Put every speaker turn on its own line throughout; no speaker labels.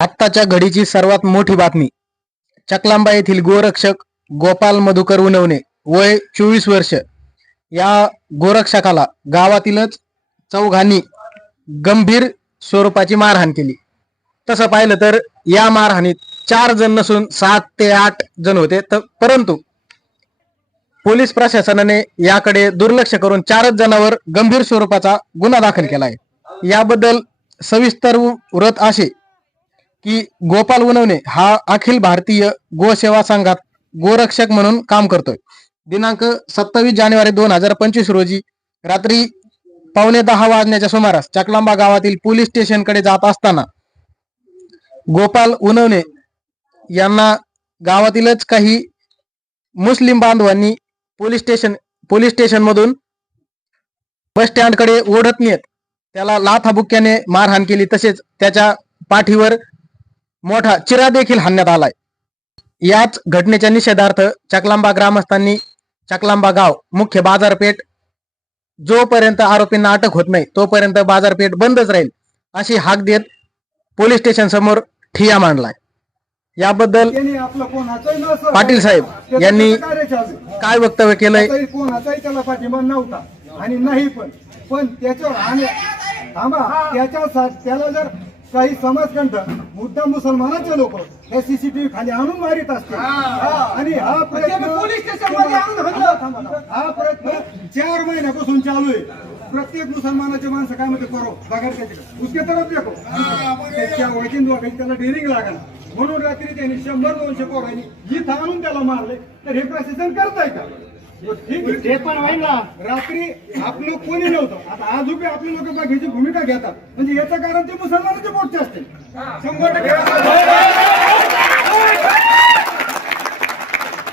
आत्ताच्या घडीची सर्वात मोठी बातमी. चकलांबा येथील गोरक्षक गोपाल मधुकर उनवणे वय चोवीस वर्ष. या गोरक्षकाला गावातीलच चौघांनी गंभीर स्वरूपाची मारहाण केली. तसं पाहिलं तर या मारहाणीत चार जण नसून सात ते आठ जण होते. तर परंतु पोलीस प्रशासनाने याकडे दुर्लक्ष करून चारच जणांवर गंभीर स्वरूपाचा गुन्हा दाखल केला आहे याबद्दल सविस्तर व्रत असे की गोपाल उनवणे हा अखिल भारतीय गोसेवा संघात गोरक्षक म्हणून काम करतोय. दिनांक सत्तावीस जानेवारी दोन हजार पंचवीस रोजी रात्री पावणे दहा वाजण्याच्या सुमारास चकलांबा गावातील पोलीस स्टेशनकडे जात असताना गोपाल उनवणे यांना गावातीलच काही मुस्लिम बांधवांनी पोलीस स्टेशन पोलीस स्टेशन मधून बस स्टँडकडे ओढत नेत. त्याला लाथाबुक्याने मारहाण केली. तसेच त्याच्या पाठीवर मोठा चिरा देखील हाणण्यात आलाय. याच घटनेच्या निषेधार्थ चकलांबा ग्रामस्थांनी चकलांबा गाव मुख्य बाजारपेठ जोपर्यंत आरोपींना अटक होत नाही तोपर्यंत बाजारपेठ बंदच राहील अशी हाक देत पोलीस स्टेशन समोर ठिया मांडलाय. याबद्दल पाटील साहेब यांनी. काय वक्तव्य केलंय?
त्याचाही कोणाचाही त्याला पाठिंबा नव्हता. आणि नाही पण पण त्याच्यावर त्याला जर काही समाजकंठ मुद्दा मुसलमानाचे लोक हे सीसीटीव्ही खाली आणून मारित असतील. आणि हा प्रयत्न पोलीस हा प्रयत्न चार महिन्यापासून चालू आहे. प्रत्येक मुसलमानाचे माणसं काय म्हणते करो बघा त्याच्याकडे उसके तरफ देखो. त्याच्या त्याला डेरिंग लागला. म्हणून रात्री त्यांनी शंभर दोनशे पोरांनी इथं आणून त्याला मारले. तर हे प्रशासन करताय का? ते पण होईल ना. रात्री आपलं कोणी नव्हतं. आता आज उभे आपले लोक बाकीची भूमिका घेतात. म्हणजे याचं कारण ते मुसलमानाचे पोटचे असतील. शंभर टक्के.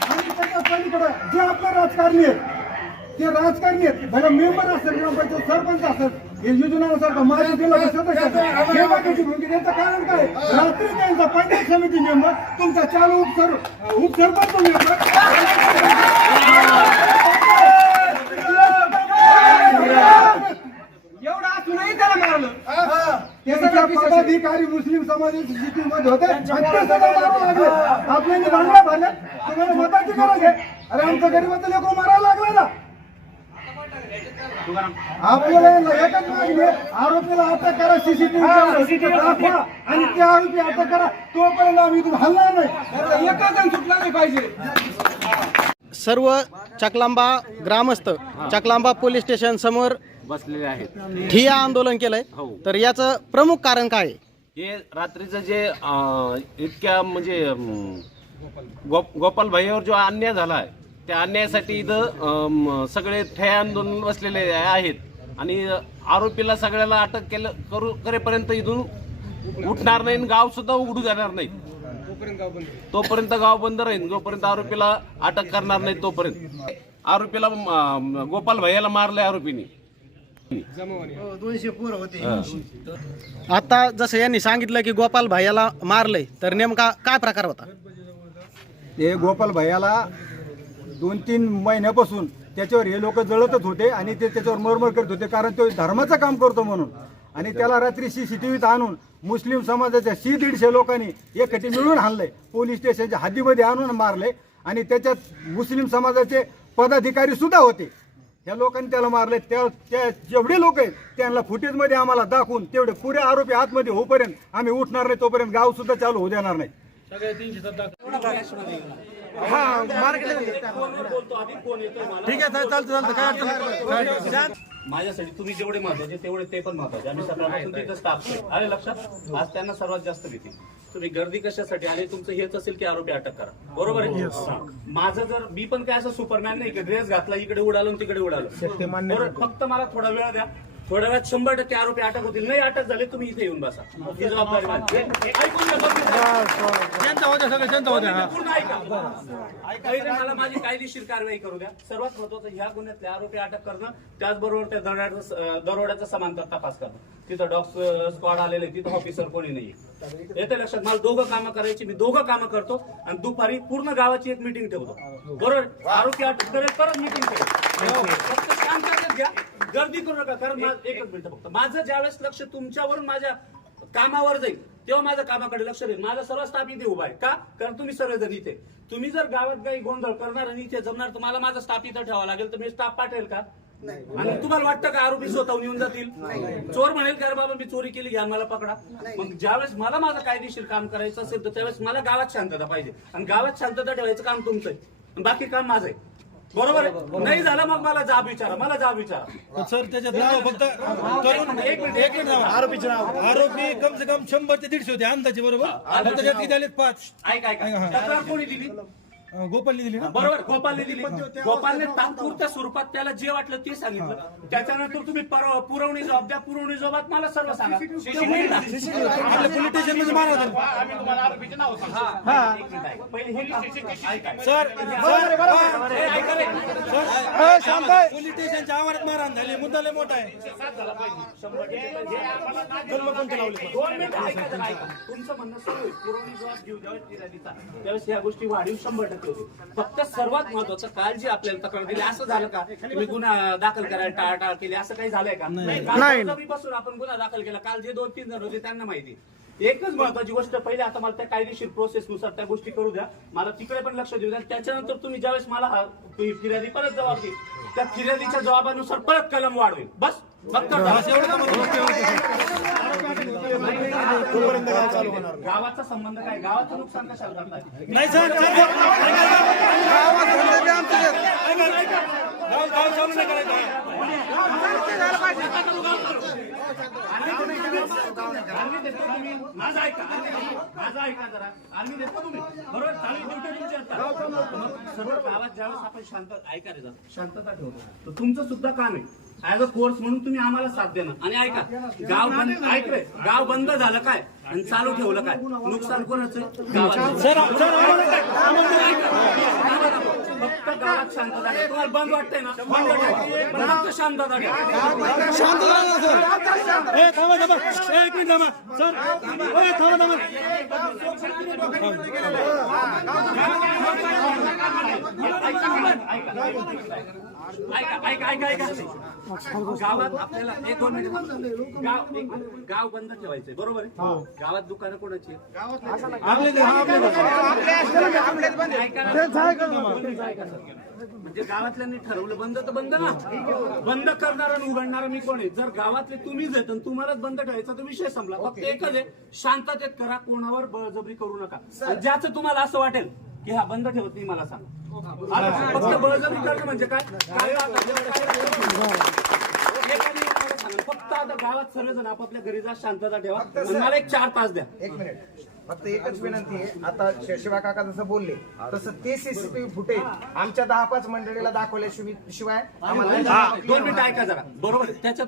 आणि त्याच्या पलीकडे जे आपलं राजकारणी आहेत ते राजकारणी आहेत भले मेंबर असतात ग्रामपंचायत सरपंच असतात हे योजनानुसार माझ्या जिल्हा सदस्य बाकीची भूमिका याचं कारण काय? रात्री त्यांचा पंचायत समिती मेंबर तुमचा चालू उपसर उपसरपंच मेंबर एवढा असूनही त्याला मारलं त्याचा पदाधिकारी मुस्लिम समाजाची स्थिती मध्ये होते आणि ते सगळं मारू लागले आपल्याने भांडला तुम्हाला मताची गरज आहे. अरे आमच्या गरीबाचं लेकरू मारायला लागलं ना. आपल्याला एकच मागणी आहे, आरोपीला अटक करा सीसीटीव्ही दाखवा. आणि ते आरोपी अटक करा. तोपर्यंत आम्ही इथून हलणार नाही. एकच जण सुटला नाही पाहिजे.
सर्व चकलांबा ग्रामस्थ चकलांबा पोलीस स्टेशन समोर
बसलेले आहेत.
ठिया आंदोलन केलंय.
हो.
तर याचं प्रमुख कारण काय? आहे?
हे रात्रीचं जे अं, इतक्या म्हणजे अं, गोप गोपाल भाईवर जो अन्याय झाला आहे त्या अन्यायासाठी इथं अं, सगळे ठे आंदोलन बसलेले आहेत. आणि आरोपीला सगळ्याला अटक केलं करू करेपर्यंत इथून उठणार नाही आणि गाव सुद्धा उघडू जाणार नाही. तोपर्यंत गाव बंद राहील. जोपर्यंत आरोपीला अटक करणार नाही तोपर्यंत. आरोपीला अं, गोपाल भैयाला मारलंय आरोपीने.
आता जसं यांनी सांगितलं की गोपाल भाईयाला मारलंय तर नेमका काय प्रकार होता?
हे गोपाल भैयाला दोन तीन महिन्यापासून त्याच्यावर हे लोक जळतच होते आणि ते त्याच्यावर मरमर करत होते कारण तो धर्माचं काम करतो म्हणून. आणि त्याला रात्री सीसीटीव्हीत आणून मुस्लिम समाजाच्या शी दीडशे लोकांनी एकटी मिळून हाणलंय. पोलीस स्टेशनच्या हद्दीमध्ये आणून मारले आणि त्याच्यात मुस्लिम समाजाचे पदाधिकारी सुद्धा होते. या लोकांनी त्याला मारले त्या त्या जेवढे लोक आहेत त्यांना फुटेजमध्ये आम्हाला दाखवून तेवढे पुरे आरोपी आतमध्ये होईपर्यंत आम्ही उठणार नाही तोपर्यंत गाव सुद्धा चालू होऊ देणार नाही.
माझ्यासाठी तुम्ही जेवढे महत्त्वाचे तेवढे ते पण महत्त्वाचे आम्ही सकाळपासून तिथं स्टाफ आले लक्षात? आज त्यांना सर्वात जास्त भीती. तुम्ही गर्दी कशासाठी आले तुमचं हेच असेल की आरोपी अटक करा. बरोबर आहे? हा. माझं जर मी पण काय असं सुपरमॅन नाही की ड्रेस घातला इकडे उडालो आणि तिकडे उडालो. बरोबर फक्त मला थोडा वेळ द्या. थोड्या वेळात शंभर टक्के आरोपी अटक होतील. नाही अटक झाले तुम्ही इथे येऊन बसा. ही जबाबदारी माझी. ऐकून घ्या तुम्ही. पूर्ण ऐका. पहिले मला माझी कायदेशीर कारवाई करू द्या. सर्वात महत्वाचं ह्या गुन्ह्यातले आरोपी अटक करणं त्याचबरोबर त्या दरोड्याचा दरोड्याचा समांतर तपास करणं. तिथं डॉग स्क्वॉड आलेले तिथं ऑफिसर कोणी नाही येते लक्षात. मला दोघं कामं करायची मी दोघं कामं करतो आणि दुपारी पूर्ण गावाची एक मिटिंग ठेवतो. बरोबर? आरोपी अटक करेल तरच मिटिंग ठेवतो फक्त शांततेत घ्या. गर्दी करू नका कारण एकच मिनिट फक्त. माझं ज्यावेळेस लक्ष तुमच्यावरून माझ्या कामावर जाईल
तेव्हा माझ्या कामाकडे लक्ष देईल. माझा सर्व स्टाफ इथे उभा आहे. का? कारण तुम्ही सर्वजण इथे. तुम्ही जर गावात काही गोंधळ करणार आणि इथे जमणार तर मला माझा स्टाफ इथं ठेवावा लागेल. तर मी स्टाफ पाठवेल का? आणि तुम्हाला वाटतं का आरोपी स्वतःहून येऊन जातील? चोर म्हणेल का "अरे बाबा मी चोरी केली घ्या मला पकडा. मग ज्यावेळेस मला माझं कायदेशीर काम करायचं असेल तर त्यावेळेस मला गावात शांतता पाहिजे. आणि गावात शांतता ठेवायचं काम तुमचं आहे. आणि बाकी काम माझं आहे. बरोबर आहे? नाही झालं मग मला जाब विचारा मला जाब विचारा.
सर त्याच्यात नाव फक्त करून
एक मिनिट
एक मिनिट आरोपीचे नाव. आरोपी कम से कम शंभर ते दीडशे होते अंदाजे बरोबर? त्यात किती आले पाच.
ऐक ऐक. तक्रार कोणी दिली?
गोपालने दिली ना?
बरोबर गोपालने दिली. गोपालने तात्पुरत्या स्वरूपात त्याला जे वाटलं ते सांगितलं. त्याच्यानंतर तुम्ही परवा- पुरवणी जबाब द्या. पुरवणी जबाबात मला सर्व सांगा. ते होईल ना?
आपल्या पोलीस स्टेशनमध्ये मारा होता
एक मिनिट ऐका. पहिले हे ऐका, ऐका.
सर सर
ए, ऐका रे.
पोलीस स्टेशनच्या आवारात मारहाण झाली. मुद्दा लय मोठा आहे.
दोन मिनिटं ऐका जरा, ऐका. तुमचं म्हणणं सर्व. पुरवणी जबाब घेऊ. त्यावेळेस ह्या गोष्टी वाढीव शंभर टक्के. फक्त सर्वात महत्वाचं काल जी आपल्याला तक्रार दिली असं झालं का? तुम्ही गुन्हा दाखल करायला टाळाटाळ केली असं काही झालंय का? काल बसून आपण गुन्हा दाखल केला. काल जे दोन तीन जण होते त्यांना माहिती. एकच महत्वाची गोष्ट पहिले आता मला त्या कायदेशीर प्रोसेसनुसार त्या गोष्टी करू द्या. मला तिकडे पण लक्ष देऊ द्या. त्याच्यानंतर तुम्ही ज्यावेळेस मला हा फिर्यादी परत जबाब देईल त्या फिर्यादीच्या जबाबानुसार परत कलम वाढवेल. बस फक्त गावाचा संबंध काय? गावाचं नुकसान कशाला
नाही सर गाव चालू नाही करायचं.
आम्ही देतो तुम्ही. माझा ऐका माझा ऐका जरा. आम्ही देतो तुम्ही. बरोबर? चालू ड्युटी तुमची आता. सर्व गावात ज्यावेळेस आपण शांत ऐका रे जरा. शांतता ठेवतो तर तुमचं सुद्धा काम आहे. ऍज अ कोर्स म्हणून तुम्ही आम्हाला साथ देणं आणि ऐका गाव बंद ऐक रे. गाव बंद झालं काय? आणि चालू ठेवलं काय? नुकसान कोणाचं? गावाचं.
आम्हाला
फक्त गावात शांतता ठेवा. तुम्हाला बंद वाटतंय ना? बंद ठेवा. पण फक्त शांतता ठेवा.
ए थांबा थांबा. ए, एक मिनिट थांबा. सर ए थांबा थांबा.
ऐका. ऐका ऐका ऐका. गावात आपल्याला एक दोन मिनिट गाव एक मिनिट. गाव बंद ठेवायचंय बरोबर आहे? गावात दुकानं कोणाची आहेत?
आपले ते- हा, आपले
ऐका ना. ऐका सर. म्हणजे गावातल्यांनी ठरवलं बंद तर बंद ना. बंद करणार आणि उघडणार मी कोण आहे? जर गावातले तुम्हीच आहेत आणि तुम्हालाच बंद ठेवायचा तर विषय संपला. फक्त एकच आहे शांततेत करा कोणावर बळजबरी करू नका. आणि ज्याचं तुम्हाला असं वाटेल की हा बंद ठेवत नाही मला सांग. फक्त बळजबरी करणं म्हणजे काय? काय आता- फक्त आता गावात सर्वजण आपापल्या घरी जा शांतता ठेवा. मला एक चार तास द्या.
एक मिनिट. फक्त एकच विनंती आहे. आता शि- शिवा काका जसं बोलले तसं ते सीसीटीव्ही फुटेज आमच्या दहा पाच मंडळीला दाखवल्याशिवाय शिवाय आम्हाला
दोन मिनिटं ऐका जरा. बरोबर आहे. त्याच्यात